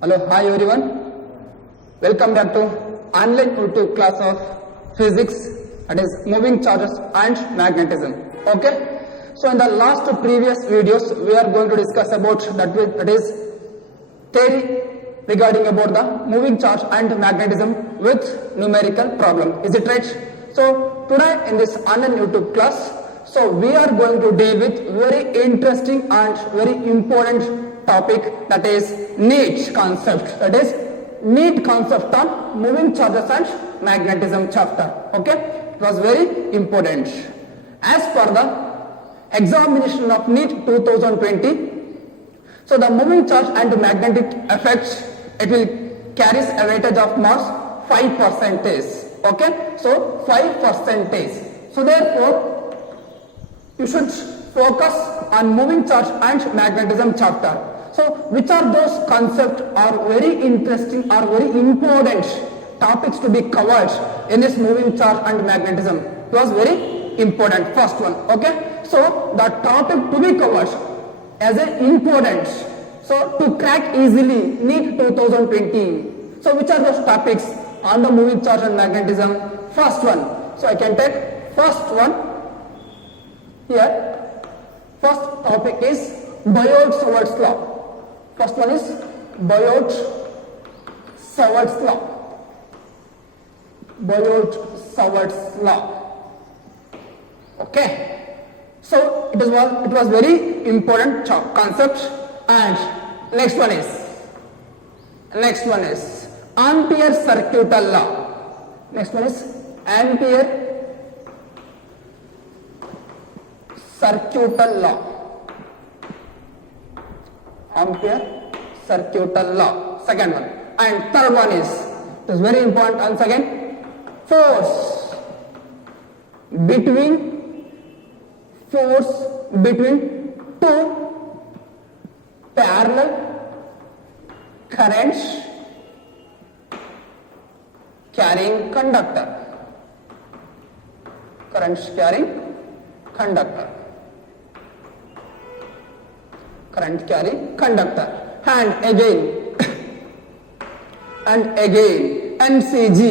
Hello, hi everyone. Welcome back to online YouTube class of physics, that is moving charges and magnetism. Okay. So in the last previous videos, we are going to discuss about that is theory regarding about the moving charge and magnetism with numerical problem. Is it right? So today in this online YouTube class, so we are going to deal with very interesting and very important topic, that is NEAT concept. That is NEAT concept on moving charges and magnetism chapter. Okay, it was very important. As per the examination of NEAT 2020, so the moving charge and magnetic effects, it will carries a weightage of mass 5%. Okay, so 5%. So therefore, you should focus on moving charge and magnetism chapter. So which are those concepts are very interesting or very important topics to be covered in this moving charge and magnetism? It was very important, first one. Okay, so the topic to be covered as an important, so to crack easily NEAT 2020. So which are those topics on the moving charge and magnetism? First one, so I can take first one here. First topic is Biot-Savart's law. First one is Biot-Savart's law. Biot-Savart's law. Okay. So it was very important concept. And next one is Ampere circuital law. Next one is Ampere circuital law. Ampere circuital law. Second one. And third one is, it is very important once again, force between two parallel currents carrying conductor. Currents carrying conductor. Current carrying conductor. And again MCG.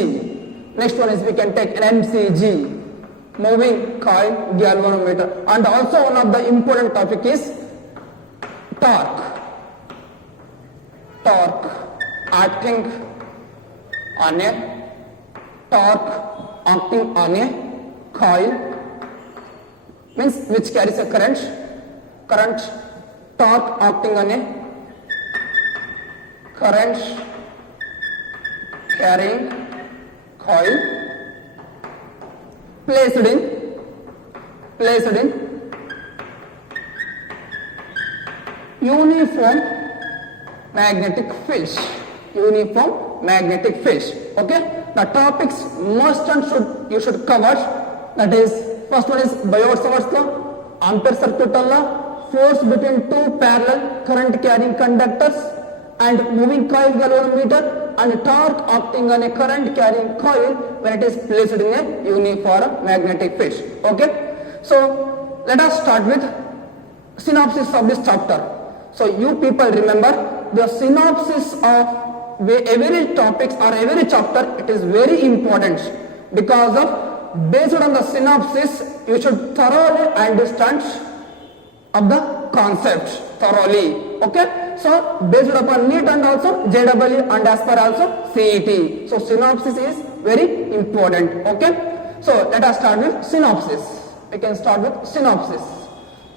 Next one is we can take an MCG, moving coil galvanometer. And also one of the important topic is torque acting on a coil, means which carries a current. Torque acting on a current carrying coil placed in uniform magnetic field. Okay, the topics must and you should cover, that is first one is Biot-Savart's law, Ampere circuital law, force between two parallel current carrying conductors, and moving coil galvanometer, and torque acting on a current carrying coil when it is placed in a uniform magnetic field. Okay, so let us start with synopsis of this chapter. So you people remember the synopsis of every topics or every chapter, it is very important, because of based on the synopsis you should thoroughly understand of the concept thoroughly. Okay, so based upon NEAT and also JEE and as per also CET. So synopsis is very important. Okay, so let us start with synopsis. We can start with synopsis.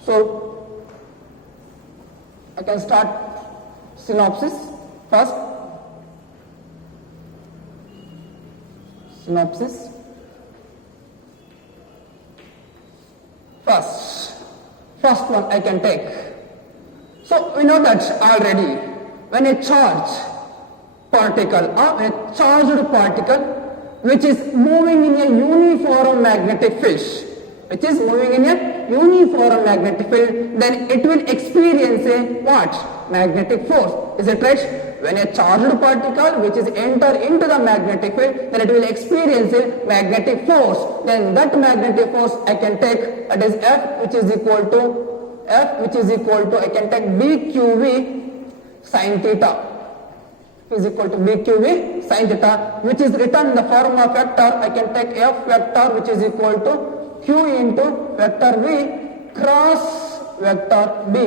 So I can start synopsis first. Synopsis first one I can take. So we know that already when a charged particle or a charged particle which is moving in a uniform magnetic field, then it will experience a what? Magnetic force. Is it right? When a charged particle which is enter into the magnetic field, then it will experience a magnetic force. Then that magnetic force I can take, that is F, which is equal to I can take dqv sin theta. is equal to BQV sin theta, which is written in the form of vector. I can take F vector which is equal to Q into vector V cross vector B.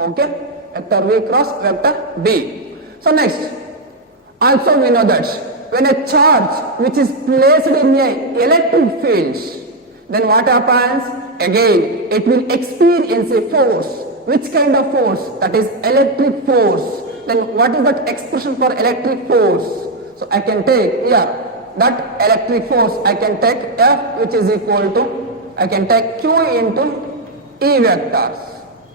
Okay, vector V cross vector B. So next, also we know that when a charge which is placed in a electric field, then what happens? Again, it will experience a force. Which kind of force? That is electric force. Then what is that expression for electric force? So I can take here that electric force, I can take F which is equal to, I can take Q into E vectors.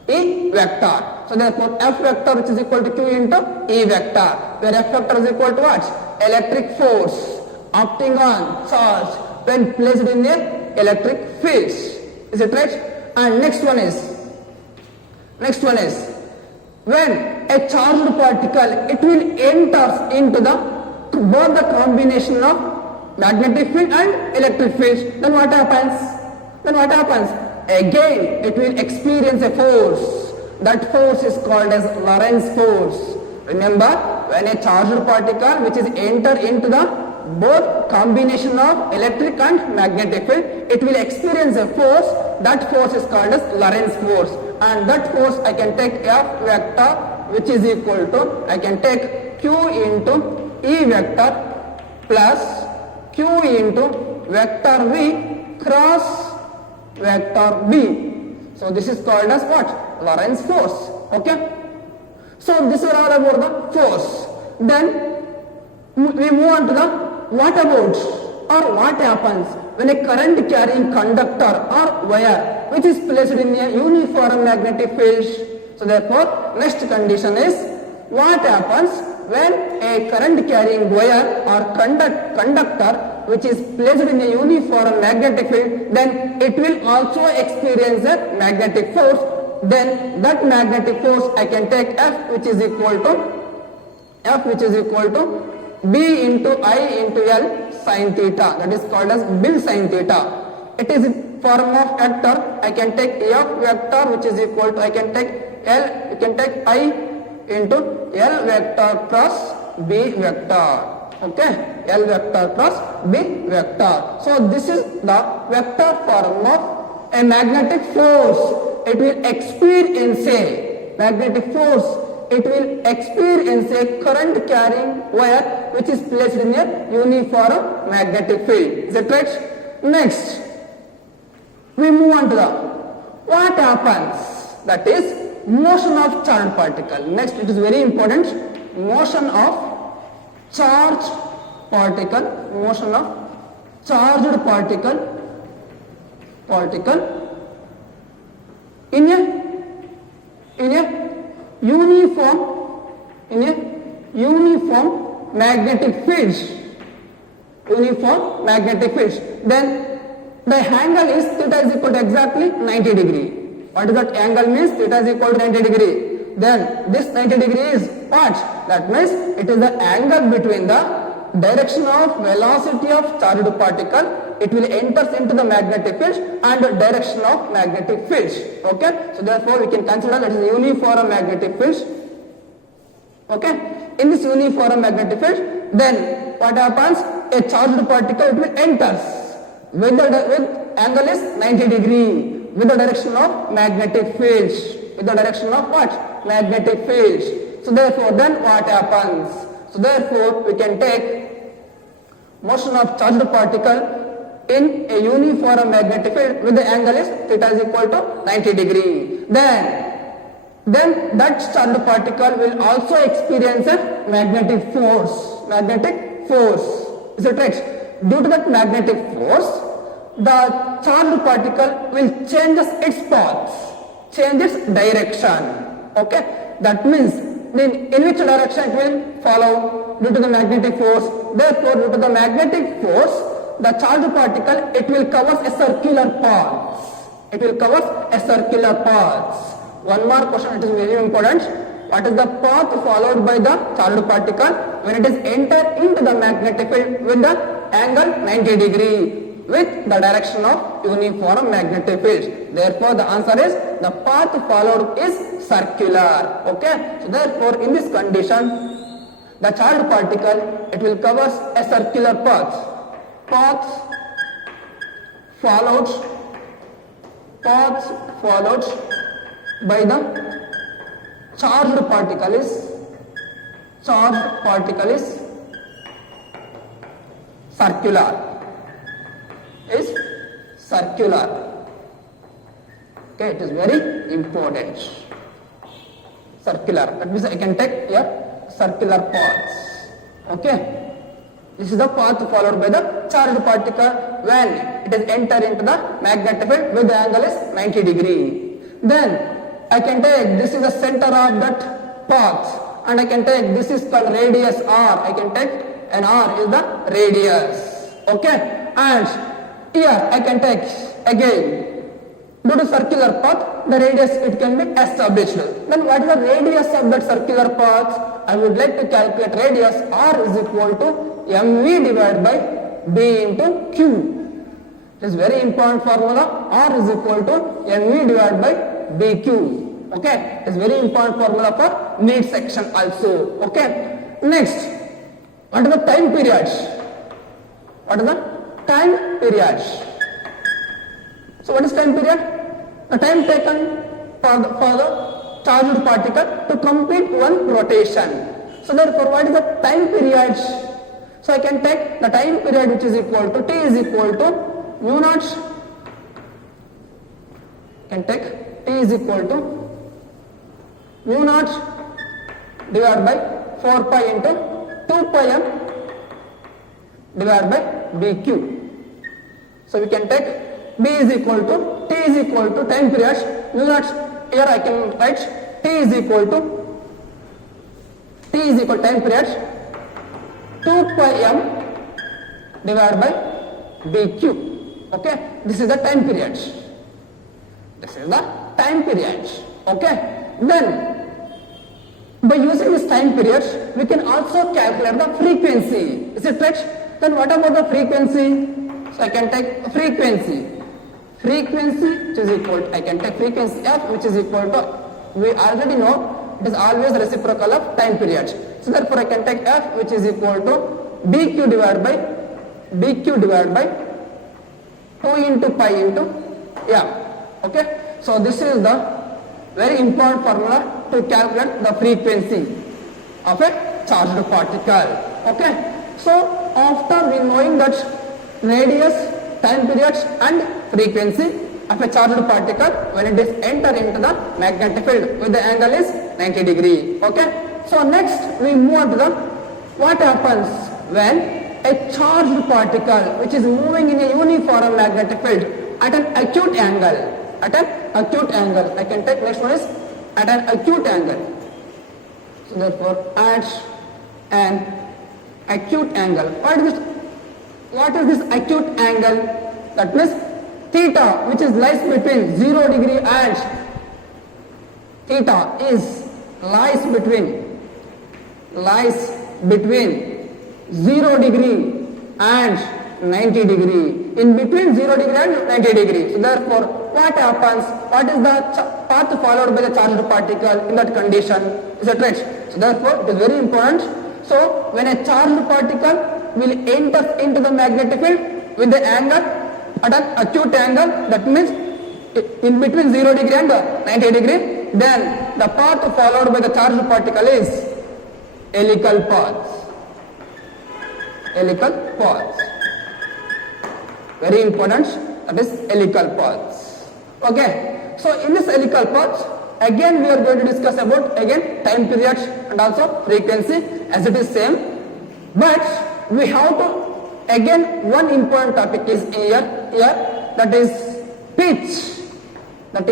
E vector. So therefore F vector which is equal to Q into E vector, where F vector is equal to what? Electric force acting on charge when placed in a electric field. Is it right? And next one is when a charged particle, it will enter into both the combination of magnetic field and electric field, then what happens? Again, it will experience a force. That force is called as Lorentz force. Remember, when a charged particle which is enter into the both combination of electric and magnetic field, it will experience a force. That force is called as Lorentz force, and that force I can take F vector which is equal to, I can take Q into E vector plus Q into vector V cross vector B. So this is called as what? Lorentz force. Okay. So this is all about the force. Then we move on to the what about or what happens when a current carrying conductor or wire which is placed in a uniform magnetic field. So therefore next condition is what happens when a current carrying wire or conductor which is placed in a uniform magnetic field, then it will also experience a magnetic force. Then that magnetic force I can take F which is equal to B into I into L sin theta, that is called as Bill sin theta. It is in form of vector. I can take F vector which is equal to, I can take L, you can take I into L vector cross B vector. Okay, L vector cross B vector. So this is the vector form of a magnetic force. It will experience a magnetic force. It will experience a current carrying wire which is placed in a uniform magnetic field. Is that right? Next, we move on to the what happens, that is motion of charged particle. Next, it is very important, motion of charged particle, motion of charged particle in a uniform magnetic field. Then the angle is theta is equal to exactly 90 degree. What is that angle means? Theta is equal to 90 degree. Then this 90 degree is what? That means it is the angle between the direction of velocity of charged particle, it will enter into the magnetic field, and the direction of magnetic field. Okay, so therefore we can consider that is uniform magnetic field. Okay, in this uniform magnetic field, then what happens? A charged particle, it will enter with angle is 90 degree with the direction of magnetic field. With the direction of what? Magnetic field. So therefore then what happens? So therefore we can take motion of charged particle in a uniform magnetic field with the angle is theta is equal to 90 degree. Then that charged particle will also experience a magnetic force. Is it right? Due to that magnetic force, the charged particle will change its path, change its direction. Okay, that means in which direction it will follow due to the magnetic force. Therefore, due to the magnetic force, the charged particle, it will cover a circular path. One more question, it is very important. What is the path followed by the charged particle when it is entered into the magnetic field with the angle 90 degree with the direction of uniform magnetic field? Therefore, the answer is the path followed is circular. Okay, so therefore in this condition the charged particle, it will cover a circular path. Path followed by the charged particle is circular. Okay, it is very important. Circular, that means I can take here circular paths. Okay, this is the path followed by the charged particle when it is enter into the magnetic field with the angle is 90 degree. Then I can take this is the center of that path, and I can take this is called radius R. I can take an R is the radius. Okay, and here I can take again due to circular path the radius it can be established. Then what is the radius of that circular path? I would like to calculate radius R is equal to mv divided by b into q. It is very important formula. R is equal to mv divided by bq. Okay, it is very important formula for need section also. Okay, next, what is the time period? So what is time period? The time taken for the charged particle to complete one rotation. So therefore, what is the time period? So I can take the time period which is equal to t is equal to mu naught. Can take t is equal to mu naught divided by 4 pi into 2 pi m divided by bq. So we can take b is equal to t is equal to time period mu naught. Here I can write t is equal to time period 2 pi m divided by bq. Okay, this is the time period. Okay, then by using this time period we can also calculate the frequency. Is it right? Then what about the frequency? So I can take frequency which is equal to, I can take frequency f which is equal to, we already know it is always reciprocal of time period. So therefore I can take f which is equal to bq divided by 2 into pi into m. Okay, so this is the very important formula to calculate the frequency of a charged particle. Okay, so after we knowing that radius, time period and frequency of a charged particle when it is enter into the magnetic field with the angle is 90 degree. Okay, so next we move on to the what happens when a charged particle which is moving in a uniform magnetic field at an acute angle. I can take next one is at an acute angle. So therefore at an acute angle. What is this acute angle? That means theta, which is lies between 0 degree and theta is lies between 0 degree and 90 degree. In between 0 degree and 90 degree. So therefore, what happens? What is the path followed by the charged particle in that condition? Is that right? So therefore, it is very important. So when a charged particle will enter into the magnetic field with the angle at an acute angle, that means in between 0 degree and 90 degree, then the path followed by the charged particle is helical path. Very important, that is helical paths. Okay, so in this helical path, again we are going to discuss about time period and also frequency as it is same, but we have to one important topic is here that is pitch of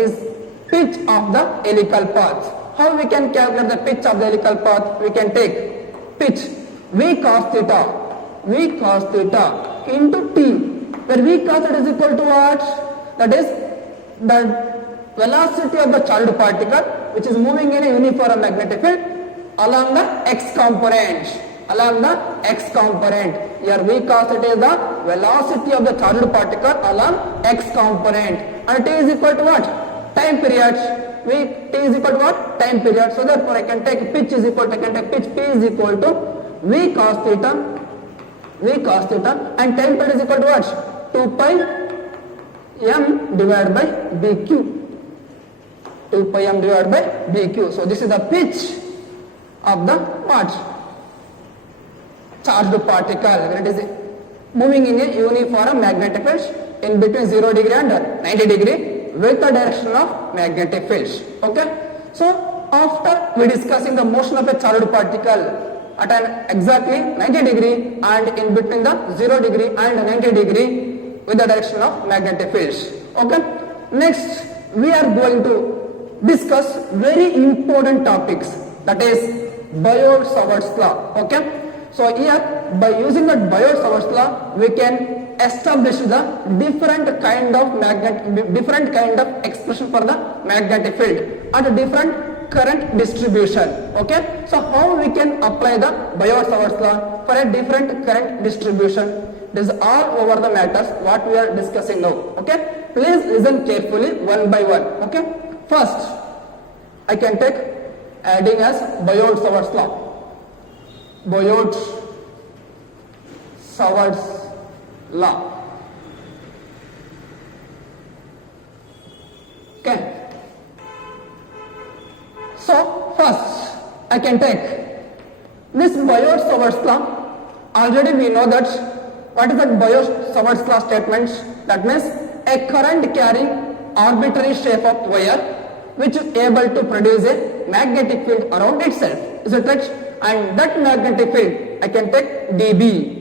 the helical path. How we can calculate the pitch of the helical path? We can take pitch v cos theta into t, where v cos theta is equal to what? That is the velocity of the charged particle which is moving in a uniform magnetic field along the x component. Here v cos theta is the velocity of the charged particle along x component, and t is equal to what? Time period. T is equal to what? Time period. So therefore I can take pitch is equal to, P is equal to V cos theta, and time period is equal to what? 2 pi m divided by BQ. 2 pi m divided by BQ. So this is the pitch of the what? Charged particle when it is moving in a uniform magnetic field in between 0 degree and 90 degree with the direction of magnetic fields. Okay. So after we discussing the motion of a charged particle at an exactly 90 degree and in between the 0 degree and 90 degree with the direction of magnetic fields. Okay. Next we are going to discuss very important topics, that is Biot-Savart's law. Okay. So here by using that Biot-Savart's law we can establish the different kind of expression for the magnetic field and different current distribution. Okay. So how we can apply the Biot-Savart's law for a different current distribution? This is all over the matters what we are discussing now. Okay. Please listen carefully one by one. Okay. First, I can take adding as Biot-Savart's law. Biot-Savart's law. Okay. So first I can take this Biot-Savart's law. Already we know that what is that Biot-Savart's law statement? That means a current carrying arbitrary shape of wire which is able to produce a magnetic field around itself. Is it right? And that magnetic field I can take dB.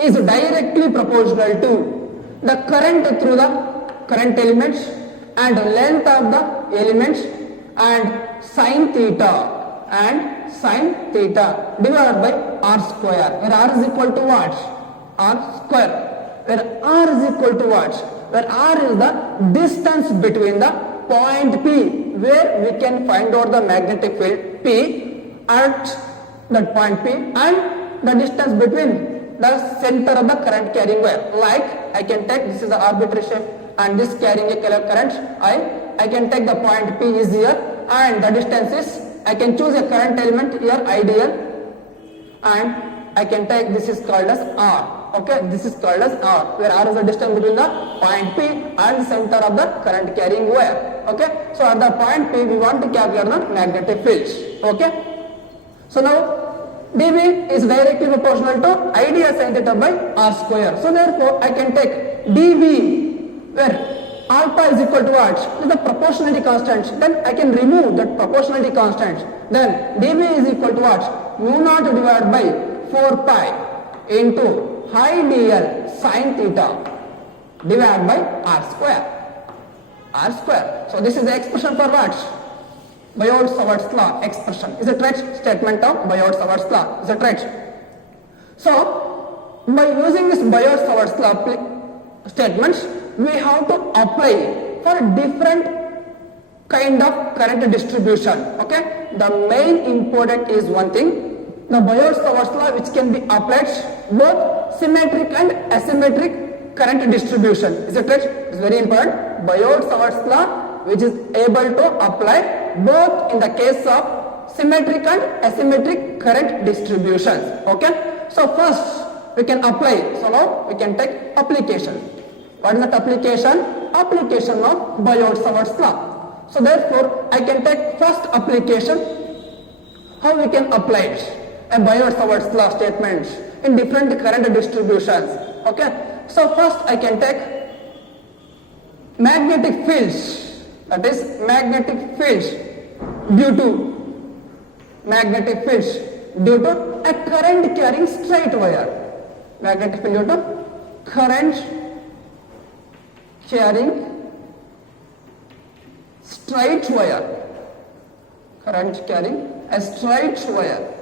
Is directly proportional to the current through the current elements and length of the elements and sine theta divided by r square, where r is equal to what? R square. Where r is equal to what? Where r is the distance between the point P where we can find out the magnetic field P at that point P and the distance between the center of the current carrying wire. Like I can take, this is the arbitrary shape and this carrying a current I can take the point P is here and the distance is, I can choose a current element here ideal and I can take, this is called as R. Okay, this is called as R, where R is the distance between the point P and center of the current carrying wire. Okay, so at the point P we want to calculate the magnetic fields. Okay, so now dB is directly proportional to idea sin theta by r square. So therefore I can take dB where alpha is equal to what? The proportionality constant. Then I can remove that proportionality constant. Then dB is equal to what? Mu naught divided by 4 pi into high dl sin theta divided by r square. So this is the expression for what? Biot-Savart's law expression. Is it right? Statement of Biot-Savart's law. Is it right? So by using this Biot-Savart's law statements, we have to apply for different kind of current distribution. Okay. The main important is one thing, the Biot-Savart's law which can be applied both symmetric and asymmetric current distribution. Is it right? It's very important. Biot-Savart's law which is able to apply both in the case of symmetric and asymmetric current distributions. Okay. So first we can apply. So now we can take application. What is that application? Application of Biot-Savart's law. So therefore I can take first application. How we can apply it? A Biot-Savart's law statement in different current distributions. Okay. So first I can take magnetic fields. That is magnetic fields due to a current carrying straight wire. Magnetic field due to current carrying straight wire. Current carrying a straight wire.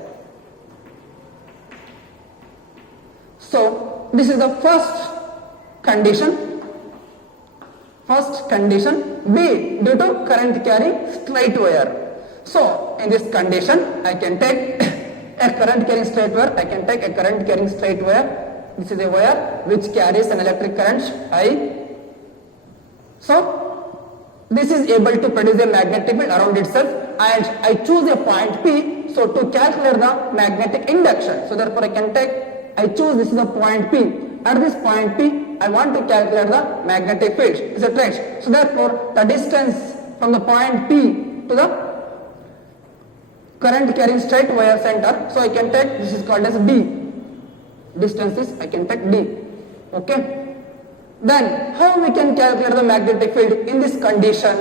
So this is the first condition. B, due to current carrying straight wire. So in this condition I can take a current carrying straight wire. This is a wire which carries an electric current I. So this is able to produce a magnetic field around itself and I choose a point P. So So to calculate the magnetic induction, so therefore I choose this is the point P. At this point P, I want to calculate the magnetic field. Is it right? So therefore, the distance from the point P to the current carrying straight wire center, so I can take, this is called as D. Distance is, I can take D. Okay. Then, how we can calculate the magnetic field in this condition?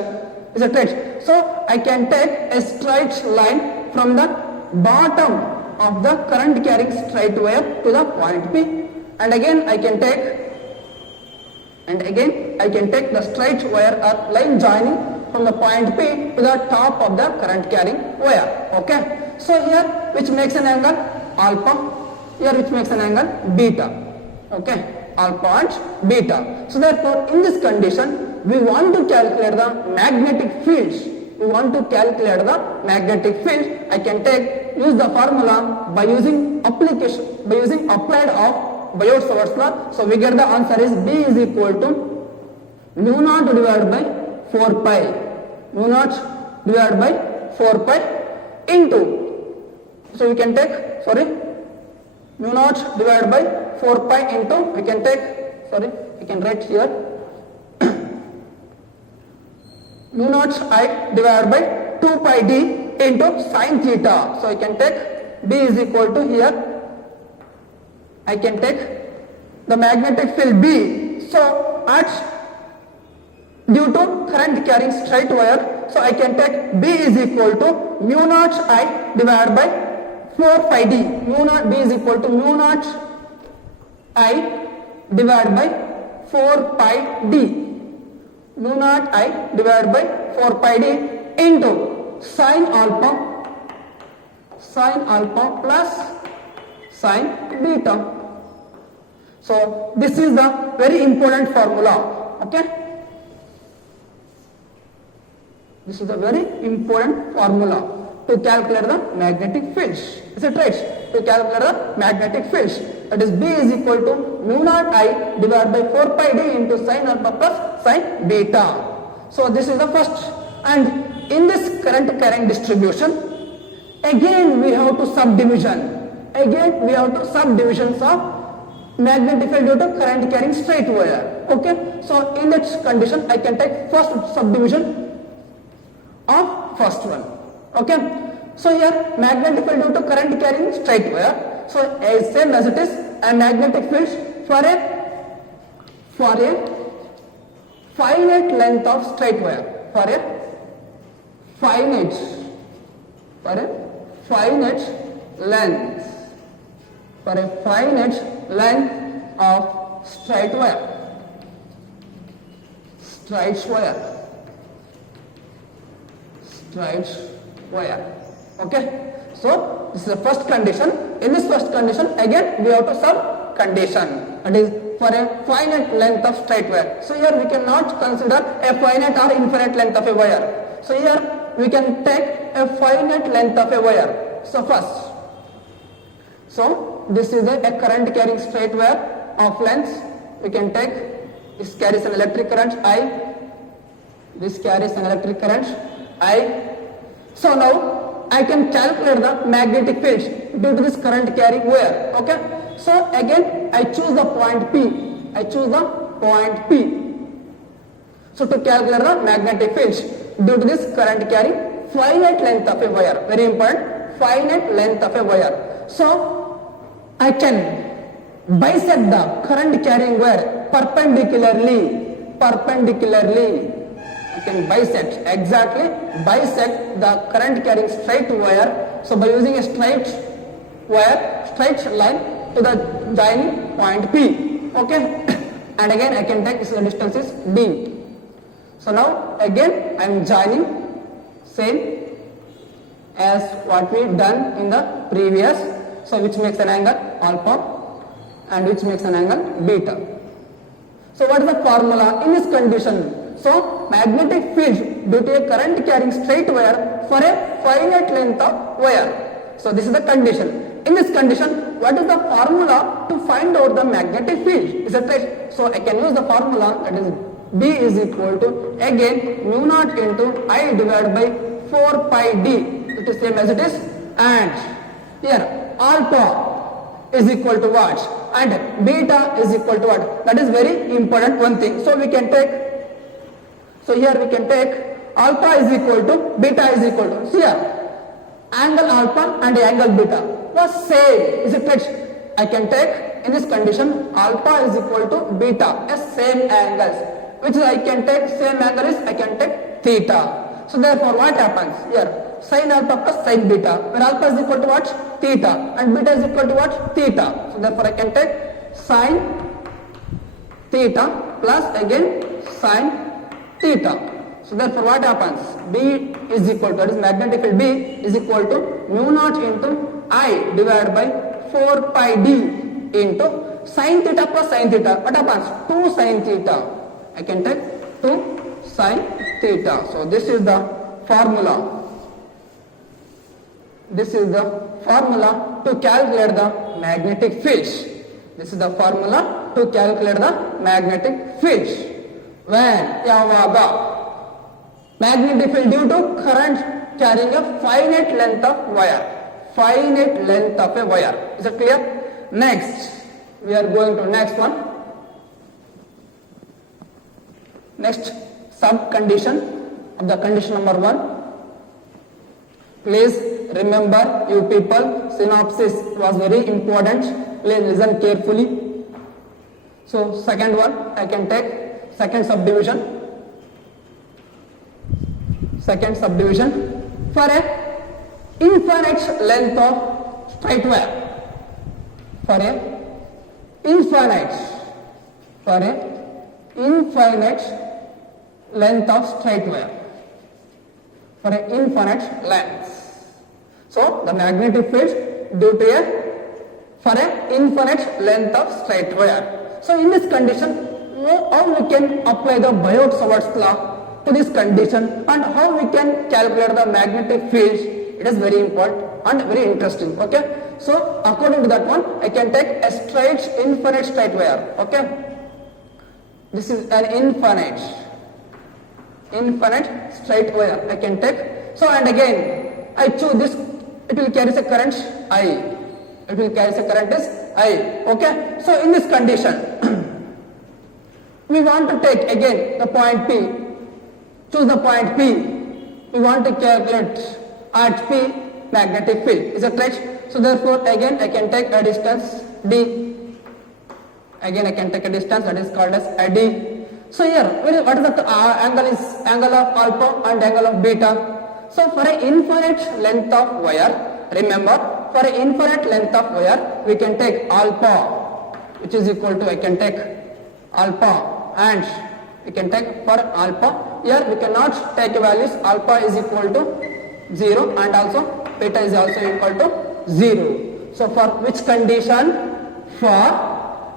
Is it right? So, I can take a straight line from the bottom of the current carrying straight wire to the point P. And again I can take the straight wire or line joining from the point P to the top of the current carrying wire. Okay. So here which makes an angle alpha, here which makes an angle beta. Okay. Alpha and beta. So therefore in this condition we want to calculate the magnetic fields. I can use the formula by using applied of Biot-Savart's law. So we get the answer is B is equal to mu naught divided by 4 pi. Mu naught divided by 4 pi into. So we can take, mu naught divided by 4 pi into, we can write here. Mu naught I divided by 2 pi d into sine theta. So I can take B is equal to here. I can take the magnetic field B. So due to current carrying straight wire, so I can take B is equal to mu naught I divided by 4 pi d. B is equal to mu naught I divided by 4 pi d. Mu naught I divided by 4 pi d into sine alpha plus sine beta. So this is the very important formula. Okay. This is the very important formula to calculate the magnetic fields. Is it right? To calculate the magnetic fields. That is B is equal to mu naught I divided by 4 pi d into sine alpha plus sine beta. So this is the first. And in this current carrying distribution, again we have to subdivision. Of magnetic field due to current carrying straight wire. Okay. So in that condition, I can take first subdivision of first one. Okay. So here magnetic field due to current carrying straight wire. So as same as it is, a magnetic field for a finite length of straight wire. For a finite length of straight wire. Okay. So this is the first condition. In this first condition, again we have to sub condition. That is for a finite length of straight wire. So here we cannot consider a finite or infinite length of a wire. So here we can take a finite length of a wire. So first. So this is a current carrying straight wire of length. We can take, this carries an electric current I. This carries an electric current I. So now I can calculate the magnetic field due to this current carrying wire. Okay. So again I choose the point P. So to calculate the magnetic field due to this current carrying finite length of a wire. Very important. Finite length of a wire. So I can bisect the current carrying wire perpendicularly. I can bisect the current carrying straight wire. So by using a straight line to the joining point P. Okay. And again I can take, this distance is D. So now again I am joining same as what we done in the previous. So which makes an angle alpha and which makes an angle beta. So what is the formula in this condition? So magnetic field due to a current carrying straight wire for a finite length of wire. So this is the condition. In this condition, what is the formula to find out the magnetic field? Is that right? So I can use the formula, that is B is equal to again mu naught into I divided by 4 pi d. It is same as it is and here alpha is equal to what and beta is equal to what. That is very important one thing. So we can take, so here we can take alpha is equal to beta is equal to, see here angle alpha and angle beta was same, is it right? I can take in this condition alpha is equal to beta as same angles, which is I can take same angle is I can take theta. So therefore what happens here, sin alpha plus sin beta, where alpha is equal to what, theta, and beta is equal to what, theta. So therefore I can take sin theta plus again sin theta. So therefore what happens, B is equal to, that is magnetic field B is equal to mu naught into I divided by 4 pi d into sin theta plus sin theta. What happens, 2 sin theta. I can take 2 sin theta. So this is the formula. This is the formula to calculate the magnetic field. This is the formula to calculate the magnetic field. When yavaga magnetic field due to current carrying a finite length of wire. Finite length of a wire. Is it clear? Next, we are going to next one. Next sub condition of the condition number 1. Please remember, you people, synopsis was very important. Please listen carefully. So second one, I can take second subdivision. Second subdivision for a infinite length of straight wire. For a infinite length of straight wire. For an infinite length. So the magnetic field due to a for an infinite length of straight wire. So in this condition, how we can apply the Biot-Savart's law to this condition and how we can calculate the magnetic field. It is very important and very interesting. Okay. So according to that one, I can take a infinite straight wire. Okay. This is an infinite straight wire. I can take. So and again, I choose this. It will carry a current I. It will carry a current is I. Okay. So in this condition, we want to take again the point P. Choose the point P. We want to calculate at P magnetic field. Is that right? So therefore again I can take a distance D. Again I can take a distance that is called as a D. So here what is the angle is angle of alpha and angle of beta. So for an infinite length of wire, remember for an infinite length of wire we can take alpha, which is equal to, I can take alpha, and we can take for alpha. Here we cannot take values, alpha is equal to 0 and also beta is also equal to 0. So for which condition? For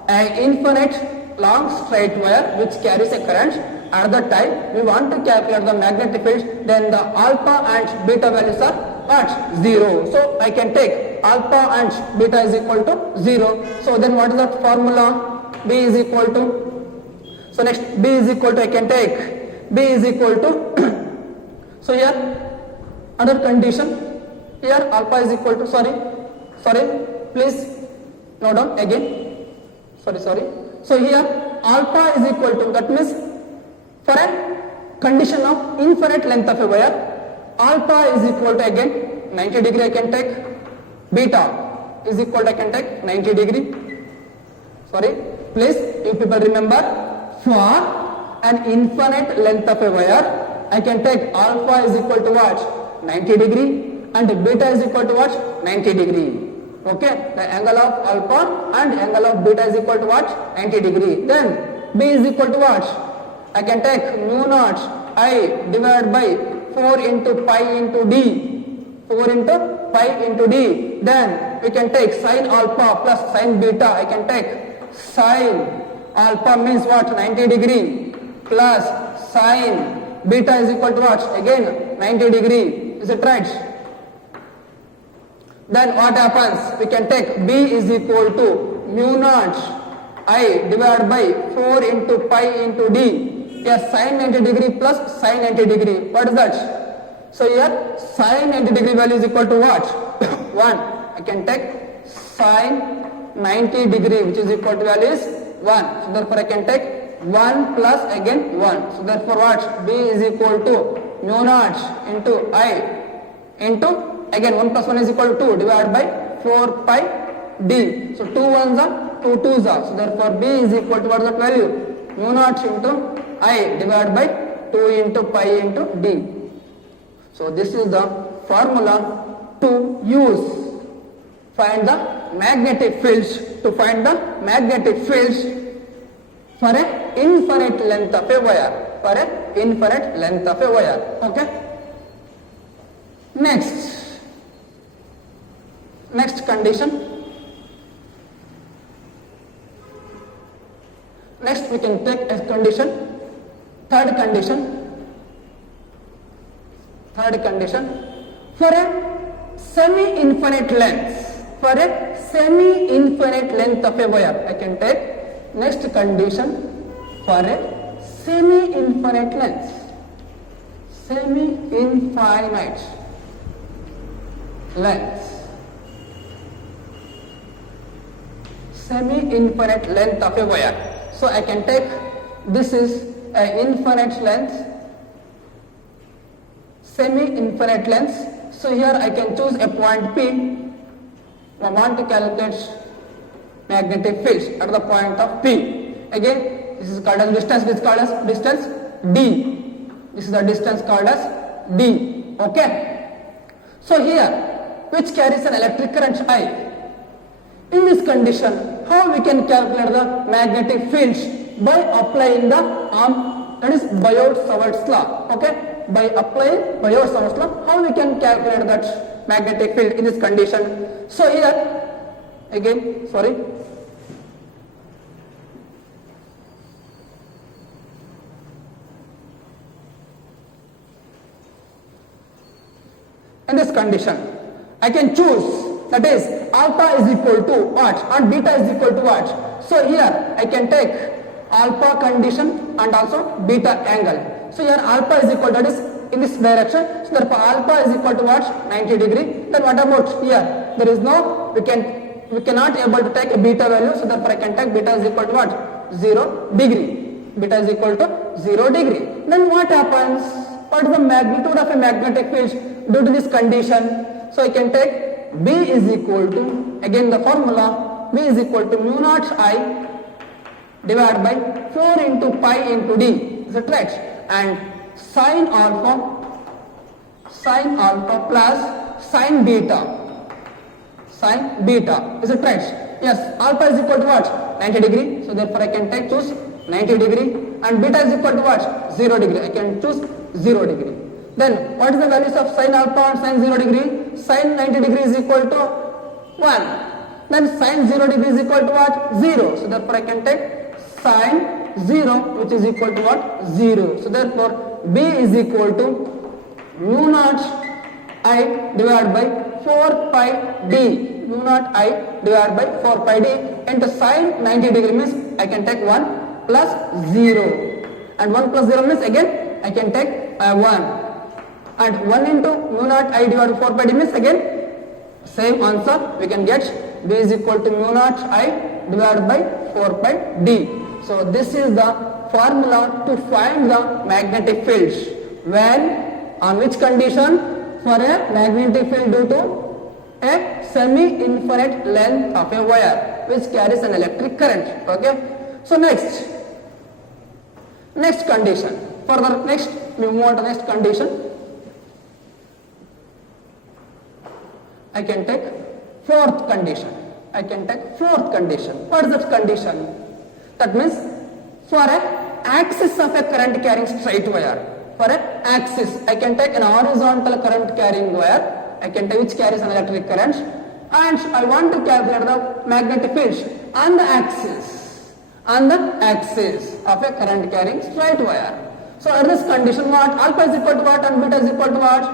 an infinite long straight wire which carries a current, at that time we want to calculate the magnetic field, then the alpha and beta values are what? 0. So I can take alpha and beta is equal to 0. So then what is that formula? B is equal to, so next B is equal to, I can take B is equal to so here other condition, here alpha is equal to, sorry please note down again, sorry. So here alpha is equal to, that means for a condition of infinite length of a wire, alpha is equal to again 90 degree I can take, beta is equal to I can take 90 degree. Sorry, please you people remember, for an infinite length of a wire I can take alpha is equal to what? 90 degree and beta is equal to what? 90 degree. Okay, the angle of alpha and angle of beta is equal to what? 90 degree. Then B is equal to what? I can take mu naught I divided by 4 into pi into D. 4 into pi into D. Then we can take sin alpha plus sin beta. I can take sin alpha means what? 90 degree plus sin beta is equal to what? Again 90 degree. Is it right? Then what happens? We can take B is equal to mu naught I divided by 4 into pi into D. Yes, sin 90 degree plus sin 90 degree. What is that? So here sin 90 degree value is equal to what? 1. I can take sine 90 degree, which is equal to value is 1. So therefore I can take 1 plus again 1. So therefore what? B is equal to mu naught into I into again 1 plus 1 is equal to 2 divided by 4 pi d. So 2 ones are 2 twos are. So therefore B is equal to what is that value? Mu naught into I divided by 2 into pi into d. So this is the formula to use. Find the magnetic fields, to find the magnetic fields for an infinite length of a wire, for an infinite length of a wire. Okay. Next condition. Next we can take a condition. Third condition. For a semi-infinite length. For a semi-infinite length of a wire, I can take next condition for a semi-infinite length. Semi-infinite length. Semi-infinite length of a wire. So I can take, this is an infinite length, semi-infinite length. So here I can choose a point P. I want to calculate magnetic fields at the point of P. Again, this is called as distance, this is called as distance D. This is the distance called as D. Okay. So here, which carries an electric current I. In this condition, how we can calculate the magnetic fields? By applying the that is Biot-Savart's law. Okay. By applying Biot-Savart's law, how we can calculate that magnetic field in this condition? So here, again, sorry. In this condition, I can choose, that is alpha is equal to what and beta is equal to what. So here I can take alpha condition and also beta angle. So here alpha is equal to, that is in this direction. So therefore alpha is equal to what? 90 degree. Then what about here? There is no, we cannot able to take a beta value. So therefore I can take beta is equal to what? 0 degree. Beta is equal to 0 degree. Then what happens? What is the magnitude of a magnetic field due to this condition? So I can take B is equal to, again the formula, B is equal to mu naught I divided by 4 into pi into d. Is it right? And sine alpha plus sine beta. Sine beta. Is it right? Yes. Alpha is equal to what? 90 degree. So therefore I can choose 90 degree. And beta is equal to what? 0 degree. I can choose 0 degree. Then what is the values of sine alpha and sine 0 degree? Sine 90 degree is equal to 1. Then sine 0 degree is equal to what? 0. So therefore I can take sine 0, which is equal to what? 0. So therefore B is equal to mu naught I divided by 4 pi d. Mu naught I divided by 4 pi d into sine 90 degree means I can take 1 plus 0. And 1 plus 0 means again I can take 1. And 1 into mu naught I divided by 4 pi d means again same answer we can get. B is equal to mu naught I divided by 4 pi d. So this is the formula to find the magnetic fields. When, on which condition? For a magnetic field due to a semi-infinite length of a wire which carries an electric current. Okay. So next condition. Further next we move on to next condition. I can take fourth condition. What is that condition? That means for an axis of a current carrying straight wire. For an axis, I can take an horizontal current carrying wire. I can take which carries an electric current. And I want to calculate the magnetic field on the axis. Of a current carrying straight wire. So at this condition what? Alpha is equal to what and beta is equal to what?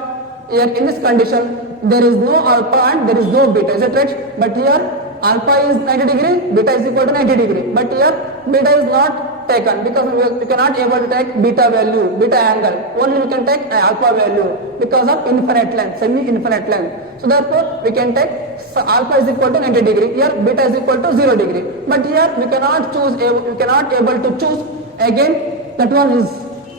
Here in this condition there is no alpha and there is no beta. Is it right? But here alpha is 90 degree, beta is equal to 90 degree. But here beta is not taken because we cannot able to take beta value, beta angle. Only we can take alpha value because of infinite length, semi-infinite length. So therefore we can take alpha is equal to 90 degree. Here beta is equal to 0 degree. But here we cannot choose. We cannot able to choose again. That one is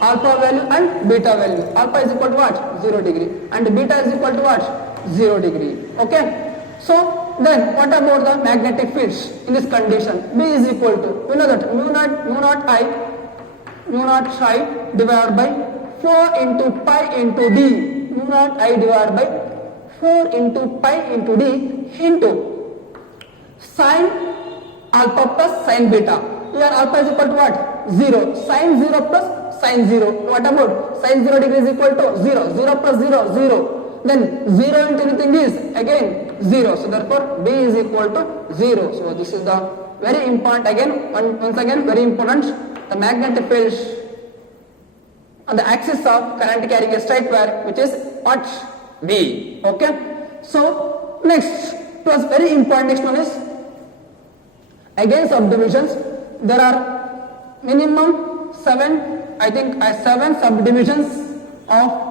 alpha value and beta value. Alpha is equal to what? 0 degree. And beta is equal to what? 0 degree. Okay. So then what about the magnetic fields in this condition? B is equal to, we know that mu naught I divided by 4 into pi into d. Mu naught I divided by 4 into pi into d into sine alpha plus sine beta. Here alpha is equal to what? 0. Sine 0 plus sine 0. What about sine 0 degree is equal to 0. 0 plus 0, 0. Then 0 into anything is again 0. So therefore B is equal to 0. So this is the very important again, once again very important, the magnetic field on the axis of current carrying a straight wire, which is what? B. Okay. So next, it was very important, next one is again subdivisions. There are minimum 7 subdivisions of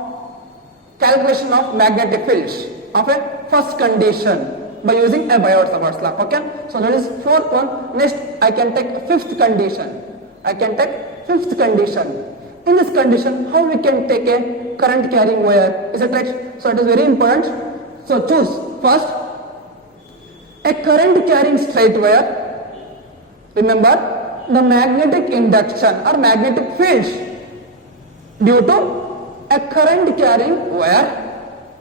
calculation of magnetic fields of a first condition by using a Biot-Savart's law. Okay, so that is fourth one. Next I can take fifth condition. In this condition, how we can take a current carrying wire, is it right? So it is very important. So choose first a current carrying straight wire. Remember the magnetic induction or magnetic fields due to a current carrying wire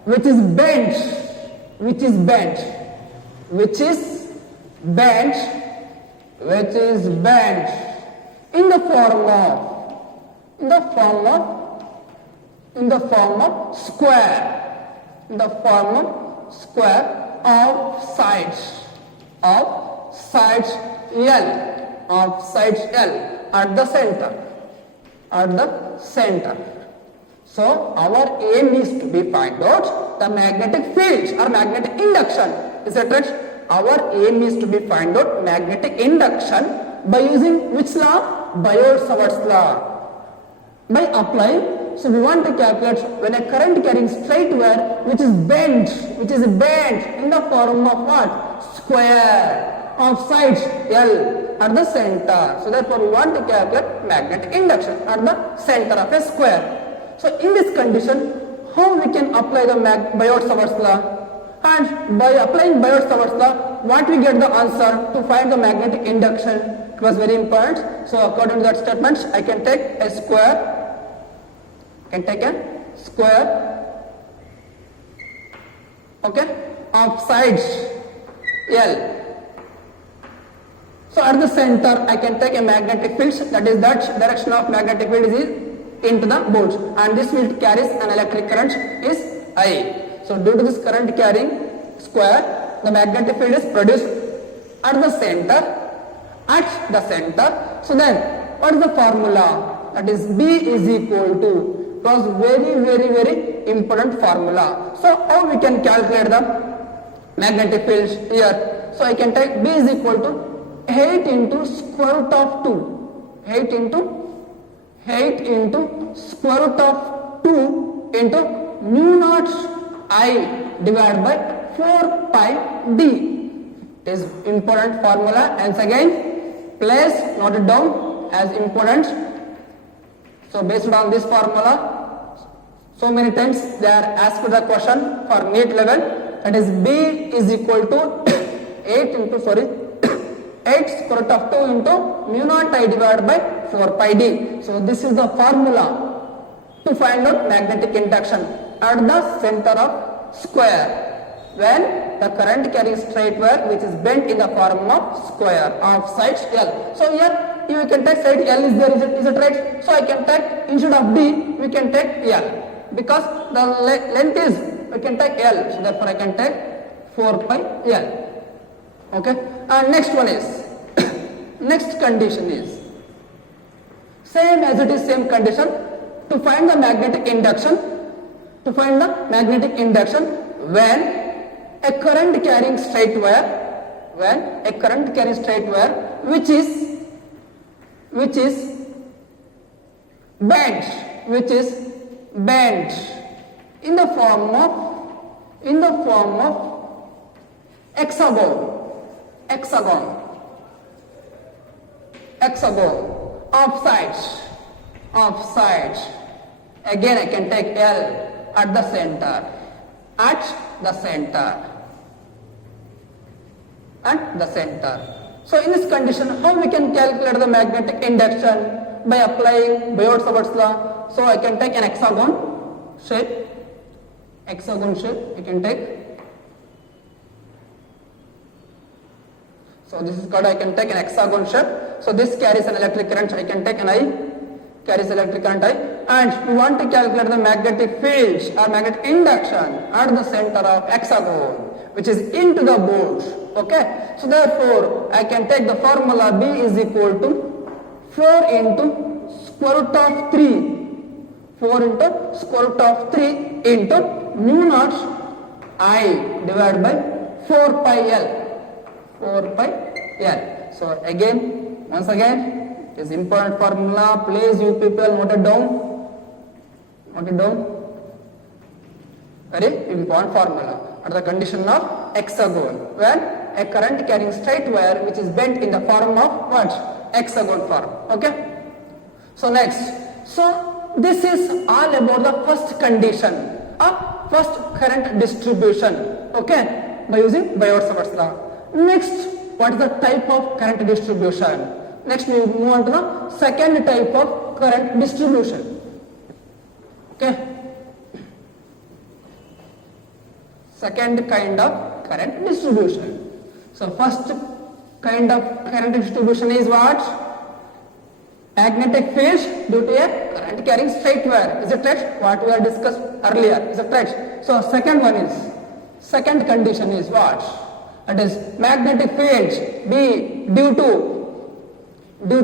which is bent in the form of square of sides L at the center. So our aim is to be find out the magnetic fields or magnetic induction. Is that right? Our aim is to be find out magnetic induction by using which law? Biot-Savart's law. By applying, so we want to calculate when a current carrying straight wire which is bent in the form of what? Square of sides L at the center. So therefore we want to calculate magnetic induction at the center of a square. So in this condition, how we can apply the Biot-Savart's law? And by applying Biot-Savart's law, what we get the answer to find the magnetic induction? It was very important. So according to that statement, I can take a square, okay, of sides L. So at the center, I can take a magnetic field, that is that direction of magnetic field is into the board, and this field carries an electric current is I. So due to this current carrying square, the magnetic field is produced at the center. So then what is the formula? That is B is equal to, it was very important formula. So how we can calculate the magnetic field here? So I can take B is equal to 8 into square root of 2, 8 into square root of 2 into mu naught I divided by 4 pi d. It is important formula. Once again, place note it down as important. So based on this formula, so many times they are asked the question for NEET level, that is B is equal to 8 square root of 2 into mu naught I divided by 4 pi d. So this is the formula to find out magnetic induction at the center of square when the current carrying straight wire which is bent in the form of square of sides L. So here you can take side L is there, is it right? So I can take, instead of D we can take L, because the length is, we can take L, so therefore I can take 4 pi L. Okay, and next one is next condition is same as it is, same condition to find the magnetic induction, when a current carrying straight wire which which is bent, in the form of hexagon of sides. Again I can take L at the center. So in this condition, how we can calculate the magnetic induction? By applying Biot-Savart's law. So I can take an hexagon shape, I can take. So this is called, I can take an hexagon shape. So this carries an electric current, I can take an I, carries electric current I, and we want to calculate the magnetic field or magnetic induction at the center of hexagon, which is into the board. Okay, so therefore I can take the formula B is equal to 4 into square root of 3 into mu naught I divided by 4 pi L. So again, once again, it is important formula. Please you people note it down. Very important formula. At the condition of hexagon, when a current carrying straight wire which is bent in the form of what? Hexagon form. Okay. So next, this is all about the first condition of first current distribution. Okay, by using Biot-Savart's law. Next, what is the type of current distribution? Next, we move on to the second type of current distribution. Okay. Second kind of current distribution. So first kind of current distribution is what? Magnetic field due to a current carrying straight wire. Is it right? What we have discussed earlier. Is it right? So second condition is what? That is magnetic field B due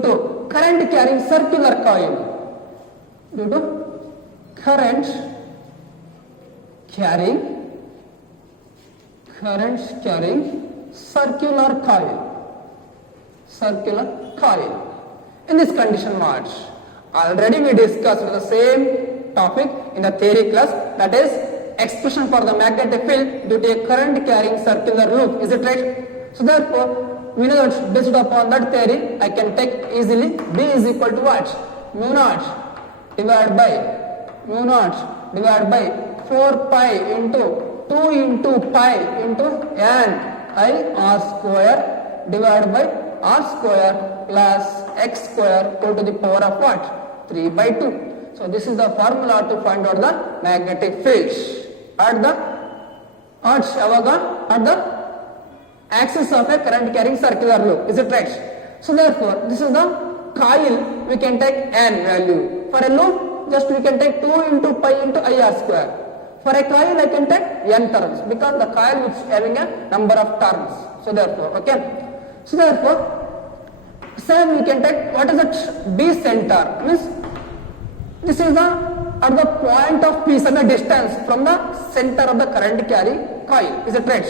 to current carrying circular coil. Due to current carrying circular coil. In this condition, what? Already we discussed the same topic in the theory class, that is expression for the magnetic field due to a current carrying circular loop. Is it right? So therefore, we know that based upon that theory, I can take easily B is equal to what? Mu naught divided by 4 pi into 2 into pi into n I r square divided by r square plus x square equal to the power of what? 3 by 2. So this is the formula to find out the magnetic field at the axis of a current carrying circular loop. Is it right? So therefore, this is the coil. We can take n value. For a loop, just we can take 2 into pi into I r square. For a coil, I can take n terms because the coil is having a number of terms. So therefore, okay. So therefore, same we can take, what is it? B center means this is at the point of P, some distance from the center of the current carrying coil. Is it right?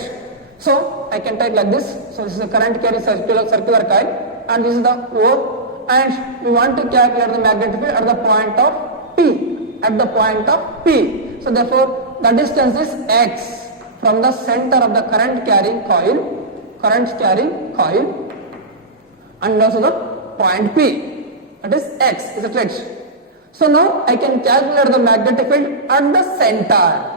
So I can take like this. So this is the current carrying circular coil, and this is the O, and we want to calculate the magnetic field at the point of P. So therefore, the distance is x from the center of the current carrying coil, and also the point P. That is x. Is it right? So now I can calculate the magnetic field at the center.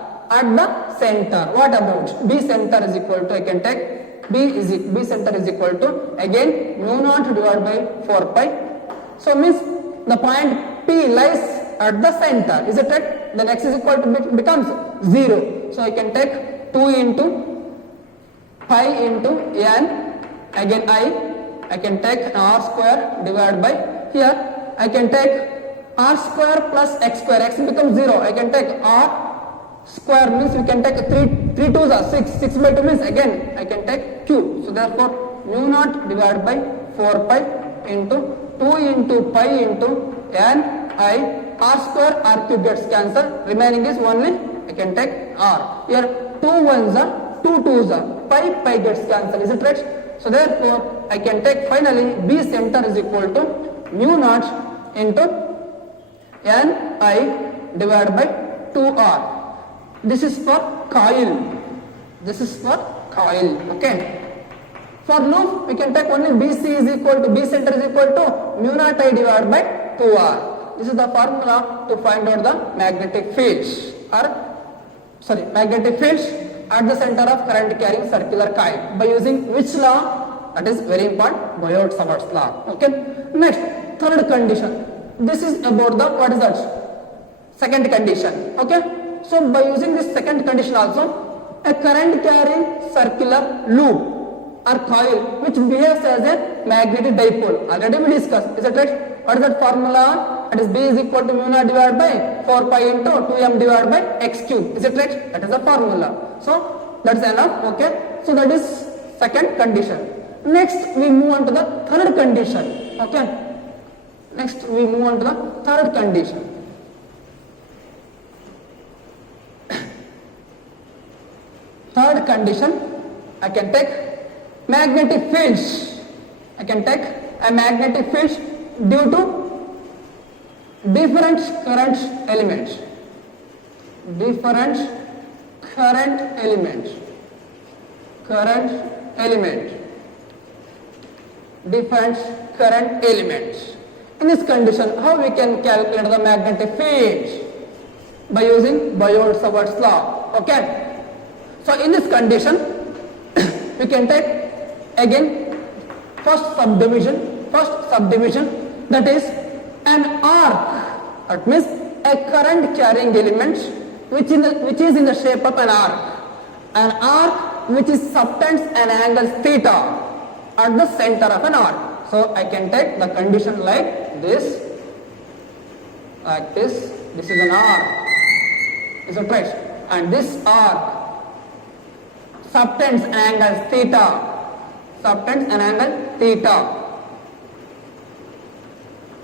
What about B center is equal to, I can take B center is equal to again mu naught divided by 4 pi. So means the point P lies at the center. Is it right? Then x is equal to becomes 0. So I can take 2 into pi into n, again I can take r square divided by, here I can take r square plus x square, x becomes 0. I can take r square means we can take 3 2s are 6 by 2 means again I can take q. So therefore mu naught divided by 4 pi into 2 into pi into n I r square r cube gets cancelled, remaining is only I can take r. Here 2 1s are 2 2s are pi gets cancelled. Is it right? So therefore I can take finally B center is equal to mu naught into Ni divided by 2R. This is for coil. This is for coil. Okay. For loop, we can take only BC is equal to B center is equal to mu naught I divided by 2R. This is the formula to find out the magnetic fields magnetic fields at the center of current carrying circular coil by using which law? That is very important, Biot-Savart's law. Okay. Next, third condition. This is about the what is that? Second condition. Okay. So by using this second condition also, a current carrying circular loop or coil which behaves as a magnetic dipole. Already we discussed. Is it right? What is that formula? That is B is equal to mu naught divided by 4 pi into 2m divided by x cube. Is it right? That is the formula. So that's enough. Okay. So that is second condition. Next we move on to the third condition. Okay. Next we move on to the third condition. Third condition, I can take magnetic fields. I can take a magnetic fields due to different current elements. Different current element. Current element. Different current elements. In this condition, how we can calculate the magnetic field? By using Biot-Savart's law. Okay. So in this condition, we can take again first subdivision, that is an arc. That means a current carrying element which is in the shape of an arc. An arc which is subtends an angle theta at the center of an arc. So I can take the condition like this. This is an arc. Is it right? And this arc subtends an angle theta. Subtends an angle theta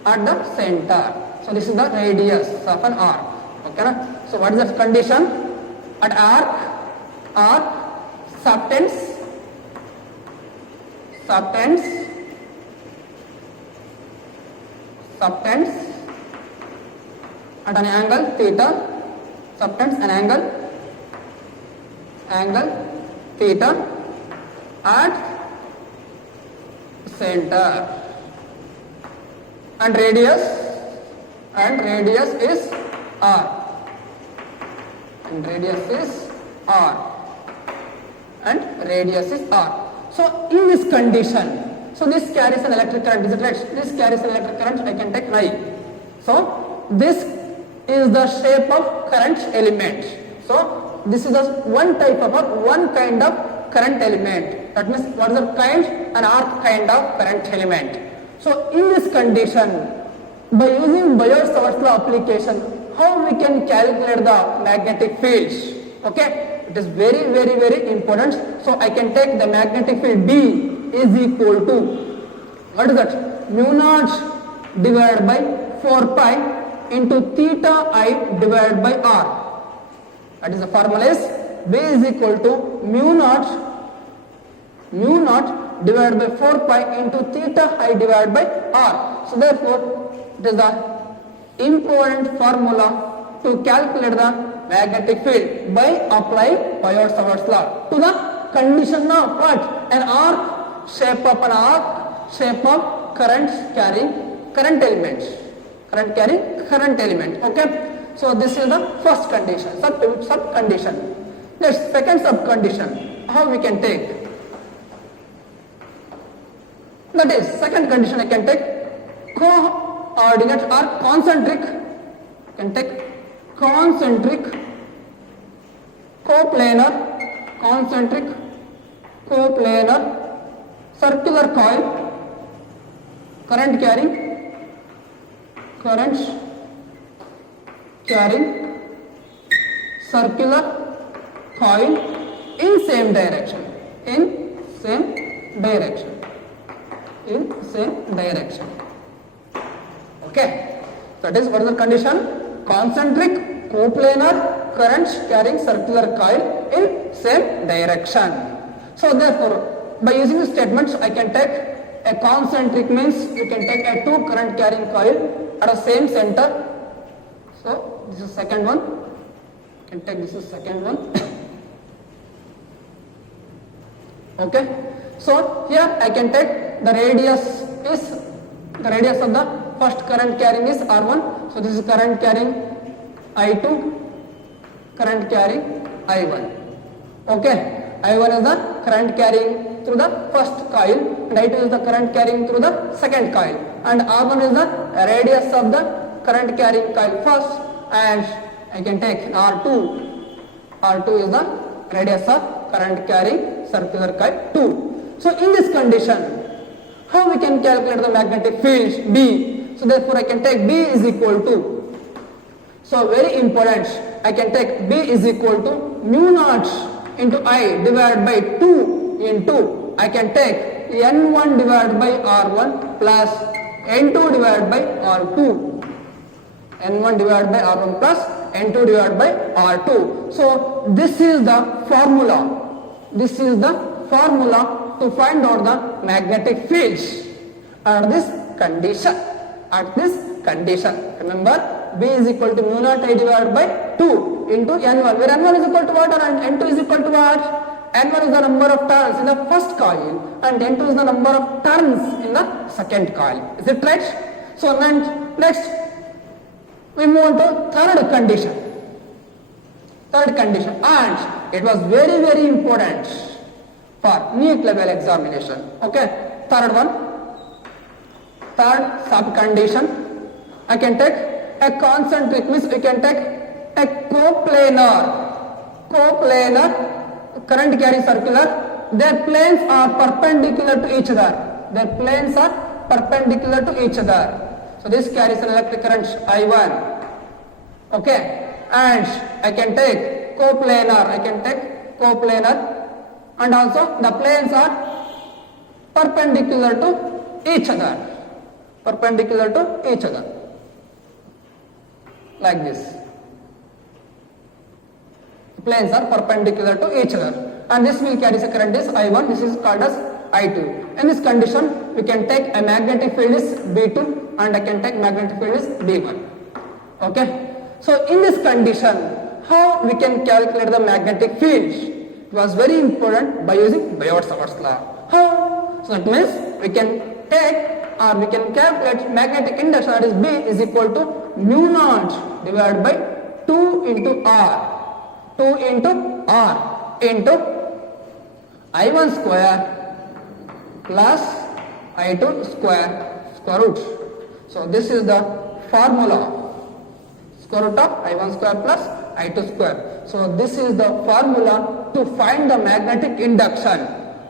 at the center. So this is the radius of an arc. Okay, na? So what is the condition? At arc subtends at an angle theta. Subtends an angle theta at center, and radius is r, and radius is r. So in this condition, so this carries an electric current. Is it right? This carries an electric current. I can take I. So this is the shape of current element. So this is one kind of current element. That means what is the kind? An arc kind of current element. So in this condition, by using Biot-Savart's law application, how we can calculate the magnetic fields? Okay, it is very, very, very important. So I can take the magnetic field B is equal to, what is that? Mu naught divided by 4 pi into theta I divided by r. That is the formula is B is equal to mu naught divided by 4 pi into theta I divided by r. So therefore, it is the important formula to calculate the magnetic field by applying Biot-Savart's law to the condition of what? An arc, shape of an arc, shape of current carrying current element. Okay. So this is the first condition, sub condition. Next, second sub condition. How we can take? That is, second condition I can take coordinate or concentric. I can take concentric, coplanar, circular coil, current carrying circular coil in same direction. Okay, that is what is the condition? Concentric coplanar currents carrying circular coil in same direction. So therefore, by using the statements, I can take A concentric means you can take a two current carrying coil at the same center. So this is second one. You can take this is second one. Okay. So here I can take the radius of the first current carrying is R1. So this is current carrying I2, current carrying I1. Okay. I1 is the current carrying through the first coil and I2 is the current carrying through the second coil, and R1 is the radius of the current carrying coil first, and I can take R2 is the radius of current carrying circular coil 2. So in this condition, how we can calculate the magnetic field B? So therefore I can take B is equal to, so very important, I can take B is equal to mu naught into I divided by 2 into, I can take N1 divided by R1 plus N2 divided by R2. N1 divided by R1 plus N2 divided by R2. So this is the formula. This is the formula to find out the magnetic fields at this condition. At this condition. Remember, B is equal to mu naught I divided by 2 into N1, where N1 is equal to what and N2 is equal to what? N1 is the number of turns in the first coil and N2 is the number of turns in the second coil. Is it right? So next we move on to third condition. Third condition, and it was very, very important for NEET level examination. Okay, third one, third sub condition, I can take a concentric, means we can take a coplanar current carrying circular. Their planes are perpendicular to each other. Their planes are perpendicular to each other. So this carries an electric current I1. Okay, and I can take coplanar. And also the planes are perpendicular to each other. Like this. Planes are perpendicular to each other, and this will carry a current is I1, this is called as I2. In this condition, we can take a magnetic field is B2 and I can take magnetic field is B1. Okay. So in this condition, how we can calculate the magnetic field? It was very important by using Biot-Savart's law. How? So that means we can take or we can calculate magnetic induction, that is B is equal to mu naught divided by 2 into R. 2 into R into I1 square plus I2 square root. So this is the formula, square root of I1 square plus I2 square. So this is the formula to find the magnetic induction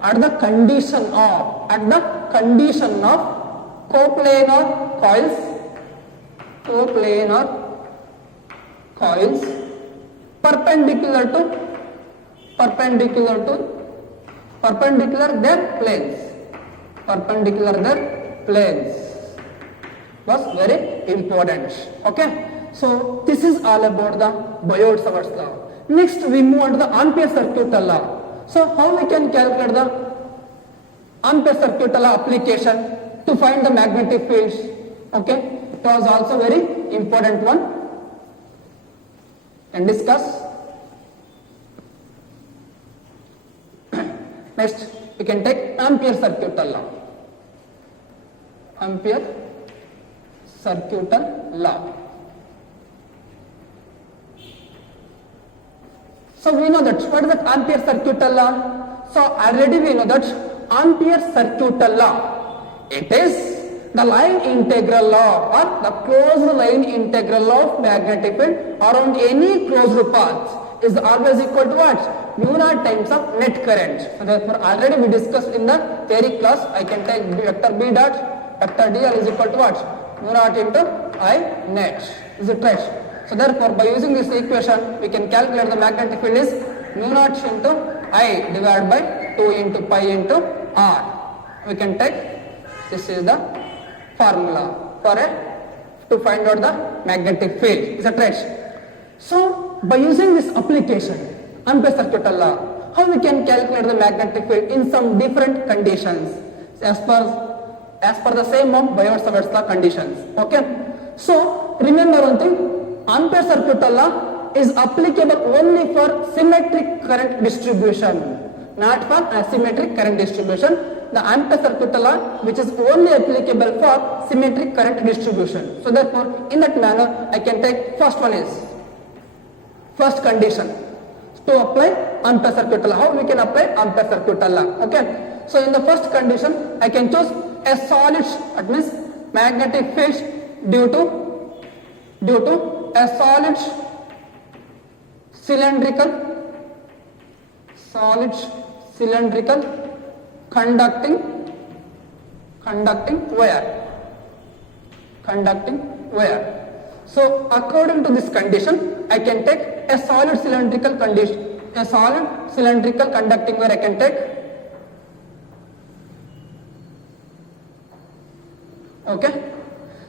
at the condition of coplanar coils perpendicular their planes was very important. Okay, so this is all about the Biot-Savart's law. Next we move on to the Ampere circuit law. So how we can calculate the Ampere circuit law application to find the magnetic fields? Okay, it was also very important one. And discuss. Next, we can take Ampere circuit law. Ampere circuit law. So we know that what is the Ampere circuit law? So already we know that Ampere circuit law, it is the line integral law or the closed line integral law of magnetic field around any closed path is always equal to what? Mu naught times of net current. So therefore already we discussed in the theory class, I can take vector B dot vector dl is equal to what? Mu naught into I net. Is it right? So therefore by using this equation we can calculate the magnetic field is mu naught into I divided by 2 into pi into R. We can take, this is the formula to find out the magnetic field. Is that right? So by using this application, Ampere circuit law, how we can calculate the magnetic field in some different conditions. As per as per the same of Biot-Savart's law conditions. Okay. So remember one thing, Ampere circuit law is applicable only for symmetric current distribution, not for asymmetric current distribution. The Ampere circuit law which is only applicable for symmetric current distribution. So therefore in that manner I can take first one is first condition to apply Ampere circuit law. How we can apply Ampere circuit law? Okay. So in the first condition I can choose a solid, that means magnetic field due to a solid cylindrical conducting wire. So according to this condition I can take a solid cylindrical conducting wire I can take. Okay.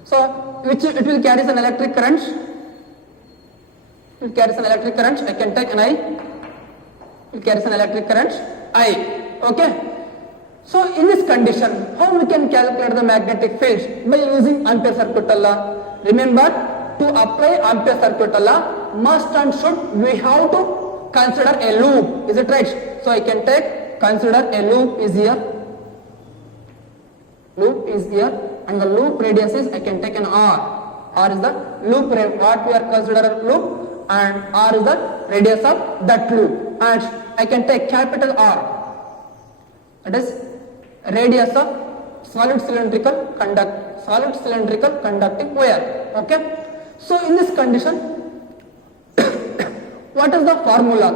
So which it will carry an electric current. It carries an electric current. I can take an I. It carries an electric current I. Okay. So in this condition, how we can calculate the magnetic field? By using Ampere circuit law. Remember, to apply Ampere circuit law, must and should we have to consider a loop. Is it right? So I can take, consider a loop is here. Loop is here, and the loop radius is, I can take an R. R is the loop, what we are considering loop, and R is the radius of that loop. And I can take capital R, that is radius of solid cylindrical conducting wire. Okay. So in this condition, what is the formula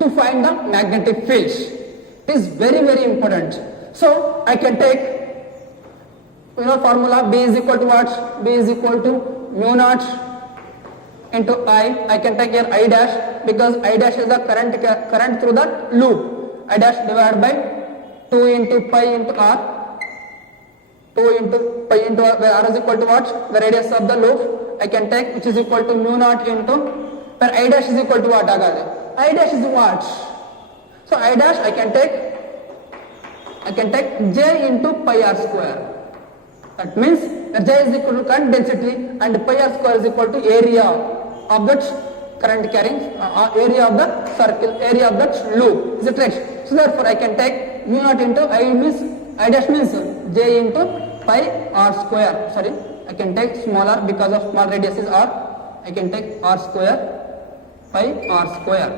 to find the magnetic field? It is very, very important. So I can take, formula B is equal to what? B is equal to mu naught into I. I can take here I dash, because I dash is the current through that loop. I dash divided by 2 into pi into R. 2 into pi into R, where R is equal to what? The radius of the loop. I can take, which is equal to mu naught into, where I dash is equal to what? I dash is what? So I dash I can take J into pi R square. That means that J is equal to current density and pi R square is equal to area of that current carrying, area of the circle, area of that loop. Is it right? So therefore I can take mu naught into I dash means J into pi R square. Sorry, I can take small r because of small radius is R. I can take R square pi R square.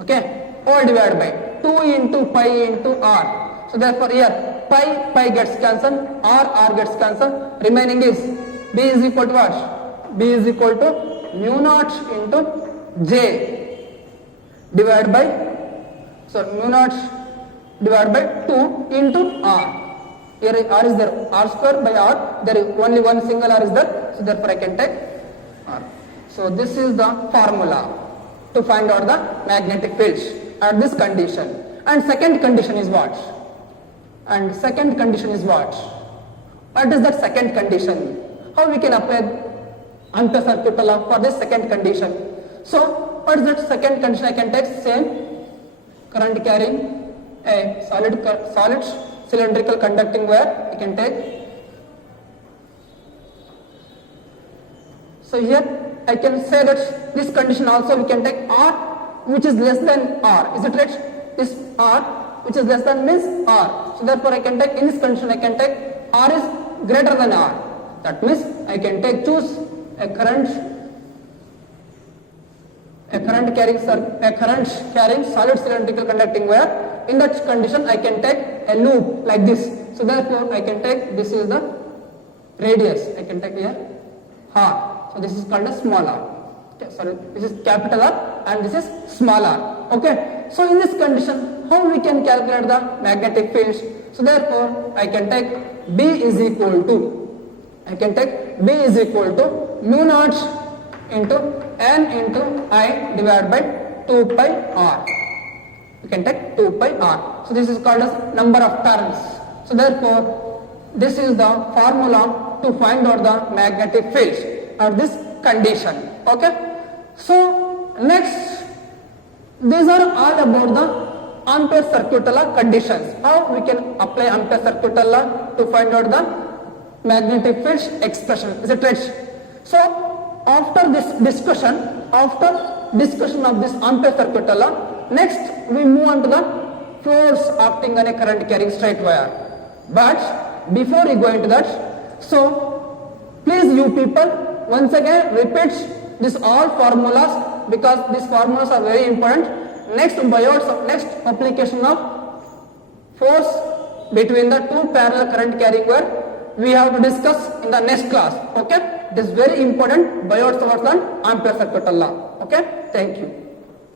Okay, all divided by 2 into pi into R. So therefore here pi gets cancelled, R gets cancelled, remaining is B is equal to what? B is equal to mu naught into J divided by, mu naught divided by 2 into R. Here R is there, R square by R, there is only one single R is there, so therefore I can take R. So this is the formula to find out the magnetic field at this condition. And second condition is what? And second condition is what? What is that second condition? How we can apply Ampere circuit law for this second condition? So what is that second condition? I can take same current carrying a solid cylindrical conducting wire. I can take. So here I can say that this condition also we can take R which is less than R. Is it right? This R which is less than means R. So therefore I can take, in this condition I can take R is greater than R. That means I can take, choose a current carrying solid cylindrical conducting wire. In that condition I can take a loop like this. So therefore I can take, this is the radius. I can take here R. So this is called a small r. Okay, sorry, this is capital R and this is small r. Okay. So in this condition, how we can calculate the magnetic field? So therefore, I can take B is equal to, mu naught into N into I divided by 2 pi R. You can take 2 pi R. So this is called as number of turns. So therefore, this is the formula to find out the magnetic field at this condition. Okay. So next, these are all about the Ampere circuit law conditions. How we can apply Ampere circuit law to find out the magnetic field expression, is it right? So after this discussion, of this ampere circuit law, next we move on to the force acting on a current carrying straight wire. But before we go into that, so please you people once again repeat this all formulas, because these formulas are very important. Next application of force between the two parallel current carrying wire we have to discuss in the next class. Okay, it is very important, Biot Savart's and ampere circuit law. Okay, thank you.